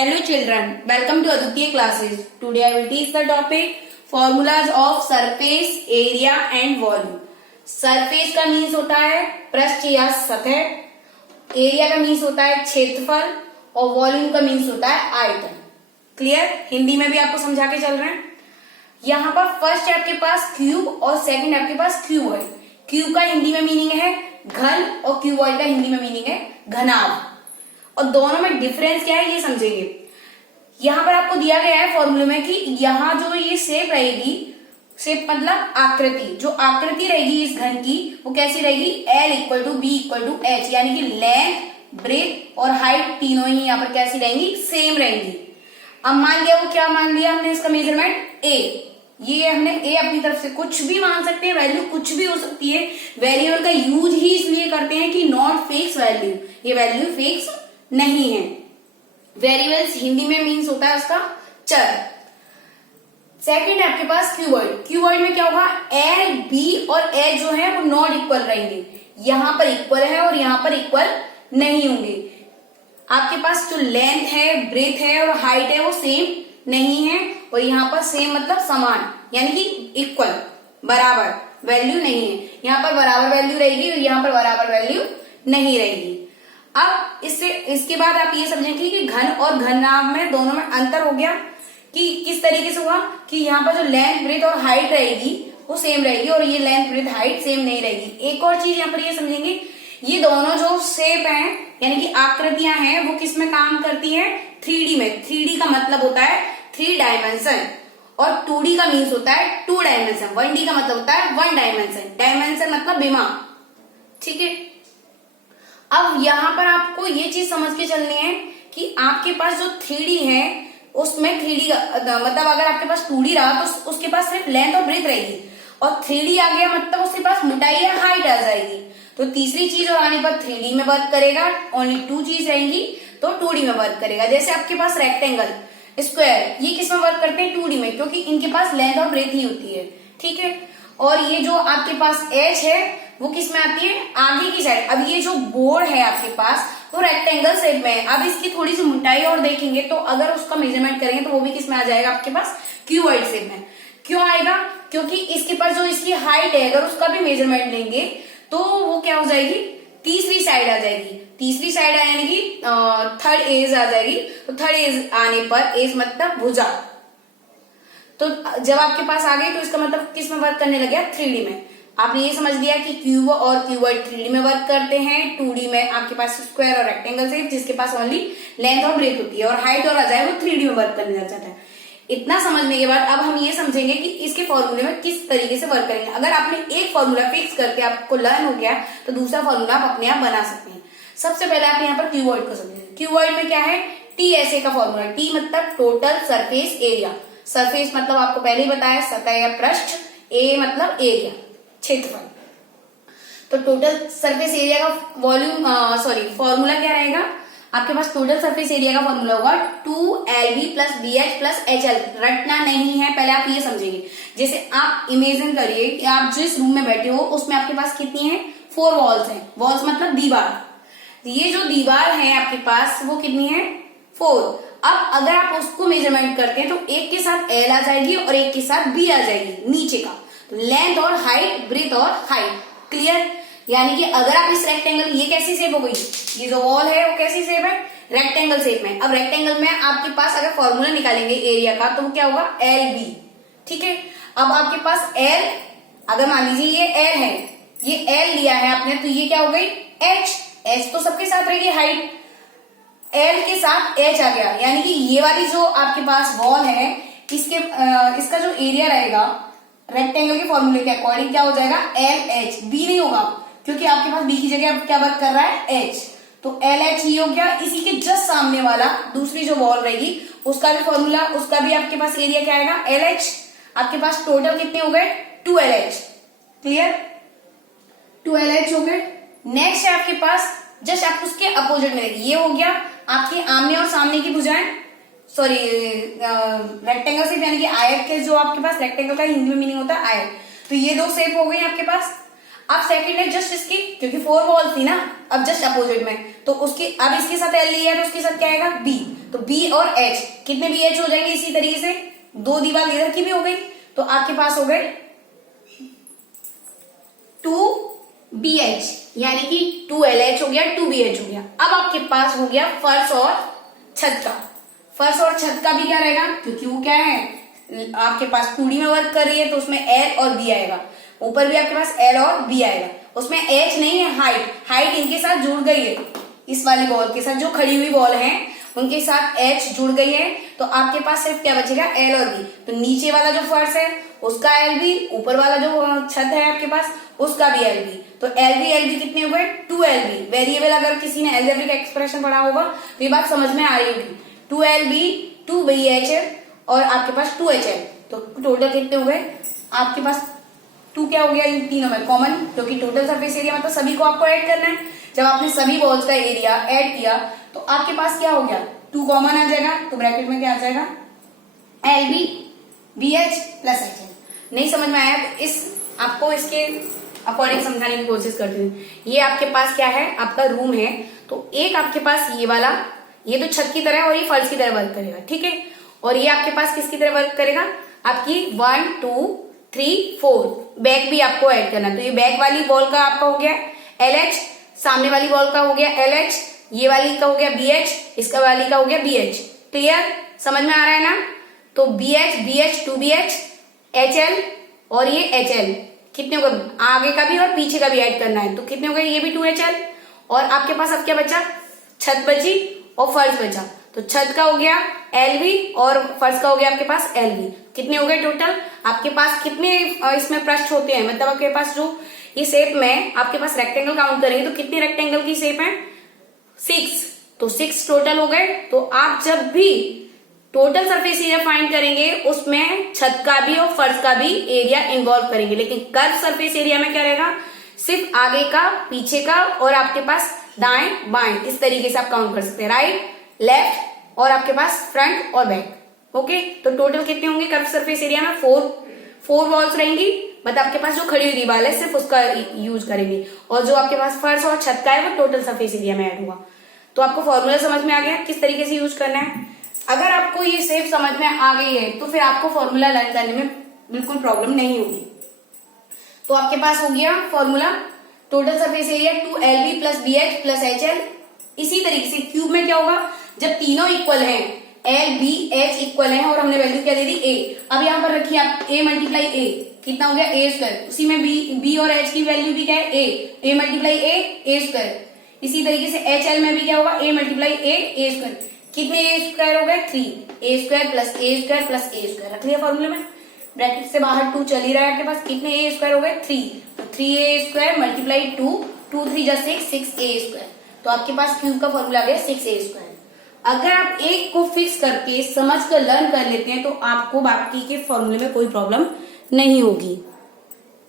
Hello children, welcome to Aditya classes. Today I will teach the topic formulas of surface, area and volume. Surface का means होता है पृष्ठ या सतह, area का मीन्स होता है क्षेत्रफल और वॉल्यूम का मीन्स होता है आयतन. क्लियर? हिंदी में भी आपको समझा के चल रहे हैं. यहाँ पर फर्स्ट है आपके पास क्यूब और सेकंड आपके पास क्यूबॉइड. क्यूब का हिंदी में मीनिंग है घन और क्यूबॉइड का हिंदी में मीनिंग है घनाभ. और दोनों में डिफरेंस क्या है ये समझेंगे. यहां पर आपको दिया गया है फॉर्मूले में कि यहाँ जो ये शेप रहेगी, शेप मतलब आकृति, जो आकृति रहेगी इस घन की वो कैसी रहेगी, L equal to B equal to H, यानी कि लेंथ, ब्रेथ और हाइट तीनों ही यहाँ पर कैसी रहेंगी, सेम रहेंगी. अब मान लिया वो क्या मान लिया हमने इसका मेजरमेंट A. ये हमने A अपनी तरफ से कुछ भी मान सकते हैं, वैल्यू कुछ भी हो सकती है. वेरिएबल का यूज ही इसलिए करते हैं कि नॉट फिक्स वैल्यू, ये वैल्यू फिक्स नहीं है. वेरिएबल्स हिंदी में मीन्स होता है उसका चर. सेकंड है आपके पास क्यूबॉइड. क्यूबॉइड में क्या होगा, एल बी और ए जो है वो नॉट इक्वल रहेंगे. यहां पर इक्वल है और यहां पर इक्वल नहीं होंगे. आपके पास जो लेंथ है, ब्रेथ है और हाइट है वो सेम नहीं है. और यहाँ पर सेम मतलब समान, यानी कि इक्वल, बराबर वैल्यू नहीं है. यहाँ पर बराबर वैल्यू रहेगी और यहाँ पर बराबर वैल्यू नहीं रहेगी. अब इसके बाद आप ये समझेंगे कि घन और घनाभ में दोनों में अंतर हो गया कि किस तरीके से हुआ कि यहाँ पर जो लेंथ, ब्रेथ और हाइट रहेगी वो सेम रहेगी और ये लेंथ, ब्रेथ, हाइट सेम नहीं रहेगी. एक और चीज यहाँ पर ये समझेंगे, ये दोनों जो शेप हैं यानी कि आकृतियां हैं वो किस में काम करती हैं, 3D में. 3D का मतलब होता है 3 डायमेंशन और 2D का मीन्स होता है 2 डायमेंशन. 1D का मतलब होता है 1 डायमेंशन. डायमेंशन मतलब विमा. ठीक है. अब यहाँ पर आपको ये चीज समझ के चलनी है कि आपके पास जो 3D है उसमें 3D का मतलब अगर आपके पास 2D रहा तो उसके पास सिर्फ लेंथ और ब्रेथ रहेगी, और 3D आ गया मतलब उसके पास मोटाई या हाइट आ जाएगी. तो तीसरी चीज और आने पर 3D में वर्क करेगा. ओनली 2 चीज रहेंगी तो 2D में वर्क करेगा. जैसे आपके पास रेक्टेंगल, स्क्वायर, ये किस में वर्क करते हैं, 2D में, क्योंकि इनके पास लेंथ और ब्रेथ ही होती है. ठीक है. और ये जो आपके पास एच है वो किस में आती है, आगे की साइड. अब ये जो बोर्ड है आपके पास वो रेक्टेंगल शेप में है. अब इसकी थोड़ी सी मोटाई और देखेंगे तो अगर उसका मेजरमेंट करेंगे तो वो भी किस में आ जाएगा, आपके पास क्यूबॉइड शेप में. क्यों आएगा, क्योंकि इसके पास जो इसकी हाइट है अगर उसका भी मेजरमेंट लेंगे तो वो क्या हो जाएगी, तीसरी साइड आ जाएगी. तीसरी साइड यानी कि थर्ड एज आ जाएगी. तो थर्ड एज आने पर, एज मतलब भुजा, तो जब आपके पास आ गई तो इसका मतलब किस में वर्क करने लगे, 3D में. आपने ये समझ लिया कि क्यूब और क्यूबॉइड 3D में वर्क करते हैं. 2D में आपके पास स्क्वायर और रेक्टेंगल शेप जिसके पास ओनली लेंथ और ब्रेथ होती है और हाइट और आ जाए वो 3D में वर्क करने लग जाता है. इतना समझने के बाद अब हम ये समझेंगे कि इसके फॉर्मूले में किस तरीके से वर्क करेंगे. अगर आपने एक फॉर्मूला फिक्स करके आपको लर्न हो गया तो दूसरा फॉर्मूला आप अपने आप बना सकते हैं. सबसे पहले आप यहाँ पर क्यूबॉइड को समझेंगे. क्यूबॉइड में क्या है, TSA का फॉर्मूला. T मतलब टोटल सरफेस एरिया. सरफेस मतलब आपको पहले ही बताया सतह या पृष्ठ. A मतलब एरिया, क्षेत्रफल. तो टोटल सरफेस एरिया का वॉल्यूम फॉर्मूला क्या रहेगा, आपके पास टोटल सरफेस एरिया का फॉर्मूला होगा 2LB plus BH plus HL. रटना नहीं है, पहले आप ये समझेंगे. जैसे आप इमेजिन करिए कि आप जिस रूम में बैठे हो उसमें आपके पास कितनी है, 4 वॉल्स हैं. वॉल्स मतलब दीवार. ये जो दीवार है आपके पास वो कितनी है, 4. अब अगर आप उसको मेजरमेंट करते हैं तो एक के साथ L आ जाएगी और एक के साथ B आ जाएगी नीचे का. लेंथ और हाइट, ब्रेथ और हाइट. क्लियर? यानी कि अगर आप इस रेक्टेंगल, ये कैसी शेप हो गई, ये जो वॉल है वो कैसी शेप है, रेक्टेंगल शेप में. अब रेक्टेंगल में आपके पास अगर फॉर्मूला निकालेंगे एरिया का तो वो क्या होगा, LB. ठीक है. अब आपके पास L, अगर मान लीजिए ये L है, ये L लिया है आपने, तो ये क्या हो गई, H. H तो सबके साथ रहेगी हाइट, L के साथ H आ गया. यानी कि ये वाली जो आपके पास वॉल है इसका जो एरिया रहेगा रेक्टेंगल के फॉर्मूले के अकॉर्डिंग क्या हो जाएगा, LH. B नहीं होगा क्योंकि आपके पास B की जगह क्या वर्क कर रहा है, H. तो LH ही हो गया. इसी के जस्ट सामने वाला दूसरी जो वॉल रहेगी उसका भी फॉर्मूला, उसका भी आपके पास एरिया क्या आएगा, LH. आपके पास टोटल कितने हो गए, 2LH. क्लियर? 2LH हो गए. नेक्स्ट है आपके पास, जस्ट आप उसके अपोजिट में देखिए, ये हो गया आपके आमने और सामने की भुजाएं, सॉरी रेक्टेंगल शेप यानी कि आयत के, जो आपके पास रेक्टेंगल का हिंदी में मीनिंग होता है आयत. तो ये 2 शेप हो गई आपके पास. अब सेकंड है जस्ट इसकी, क्योंकि 4 बॉल थी ना, अब जस्ट अपोजिट में, तो उसकी अब इसके साथ एल लिया तो उसके साथ क्या आएगा बी, तो बी और एच, कितने बी एच हो जाएंगे इसी तरीके से, 2 दीवार इधर की भी हो गई, तो आपके पास हो गए 2BH, यानी कि 2LH हो गया, 2BH हो गया। अब आपके पास हो गया फर्श और छत का। फर्श और छत का भी क्या रहेगा, क्योंकि वो क्या है आपके पास 2D में वर्क कर रही है, तो उसमें L और B आएगा, ऊपर भी आपके पास L और B आएगा, उसमें H नहीं है, हाइट इनके साथ जुड़ गई है, इस वाली बॉल के साथ जो खड़ी हुई बॉल है उनके साथ H जुड़ गई है, तो आपके पास सिर्फ क्या बचेगा L और B। तो नीचे वाला जो फर्श है उसका LB, ऊपर वाला जो छत है आपके पास उसका भी LB, तो LB कितने हो गए 2LB। वेरिएबल अगर किसी ने अलजेब्रिक एक्सप्रेशन पढ़ा होगा तो ये बात समझ में आ रही होगी, 2LB 2BH और आपके पास 2HL, तो टोटल कितने हो गए आपके पास 2 क्या हो गया इन तीनों में कॉमन, क्योंकि टोटल सरफेस एरिया मतलब सभी को आपको ऐड करना है। जब आपने सभी बॉल्स का एरिया ऐड किया तो आपके पास क्या हो गया 2 कॉमन आ जाएगा, तो ब्रैकेट में क्या आ जाएगा LB BH प्लस HL। नहीं समझ में आया तो इस आपको इसके अकॉर्डिंग समझाने की कोशिश करती हूँ। ये आपके पास क्या है आपका रूम है, तो एक आपके पास ये वाला, ये तो छत की तरह और ये फर्श की तरह वर्क करेगा, ठीक है, और ये आपके पास किसकी तरह वर्क करेगा आपकी 1 2 3 4 बैक भी आपको ऐड करना, तो ये बैक वाली बॉल का आपका हो गया LH, सामने वाली बॉल का हो गया LH, ये वाली का हो गया BH, इसका वाली का हो गया BH। क्लियर, समझ में आ रहा है ना। तो BH 2BH HL और ये HL कितने हो गए, आगे का भी और पीछे का भी ऐड करना है, तो कितने हो गए ये भी 2HL, और आपके पास अब क्या बचा छत बची और फर्श बचा, तो छत का हो गया LB और फर्श का हो गया आपके पास LB। कितने हो गए टोटल आपके पास, कितने इसमें पृष्ठ होते हैं, मतलब आपके पास जो ये शेप में आपके पास रेक्टेंगल काउंट करेंगे तो कितने रेक्टेंगल की शेप है 6, तो 6 टोटल हो गए। तो आप जब भी टोटल सरफेस एरिया फाइंड करेंगे उसमें छत का भी और फर्श का भी एरिया इन्वॉल्व करेंगे, लेकिन कर्व सरफेस एरिया में क्या रहेगा सिर्फ आगे का पीछे का और आपके पास दाएं बाएं, इस तरीके से आप काउंट कर सकते हैं, राइट लेफ्ट और आपके पास फ्रंट और बैक। ओके, तो टोटल कितने होंगे कर्व सरफेस एरिया में 4 वॉल्स रहेंगी, मतलब आपके पास जो खड़ी हुई दीवार है सिर्फ उसका यूज करेंगे, और जो आपके पास फर्श और छत का है वो टोटल सरफेस एरिया में ऐड हुआ। तो आपको फॉर्मूला समझ में आ गया किस तरीके से यूज करना है। अगर आपको ये शेप समझ में आ गई है तो फिर आपको फॉर्मूला लर्न करने में बिल्कुल प्रॉब्लम नहीं होगी। तो आपके पास हो गया formula total surface area 2LB plus BH plus HL। इसी तरीके से क्यूब में क्या होगा जब तीनों इक्वल हैं, LBH इक्वल है और हमने वैल्यू क्या दे दी A, अब यहाँ पर रखिए आप A मल्टीप्लाई A कितना हो गया A स्क्वायर, उसी में B और H की वैल्यू भी क्या है A मल्टीप्लाई A स्क्वायर। इसी तरीके से HL में भी क्या होगा A मल्टीप्लाई A स्क्वायर, कितने A स्क्वायर हो गए 3, A square plus A square plus A square रख लिया फॉर्मूले में, ब्रैकेट से बाहर 2 चल ही रहा है आपके पास, कितने A स्क्वायर हो गए 3, तो 3A स्क्वायर मल्टीप्लाई 2 3 जा 6A स्क्वायर, तो आपके पास क्यूब का फॉर्मूला आ गया 6A स्क्वायर। अगर आप एक को फिक्स करके समझ कर लर्न कर लेते हैं तो आपको बाकी के फॉर्मूले में कोई प्रॉब्लम नहीं होगी।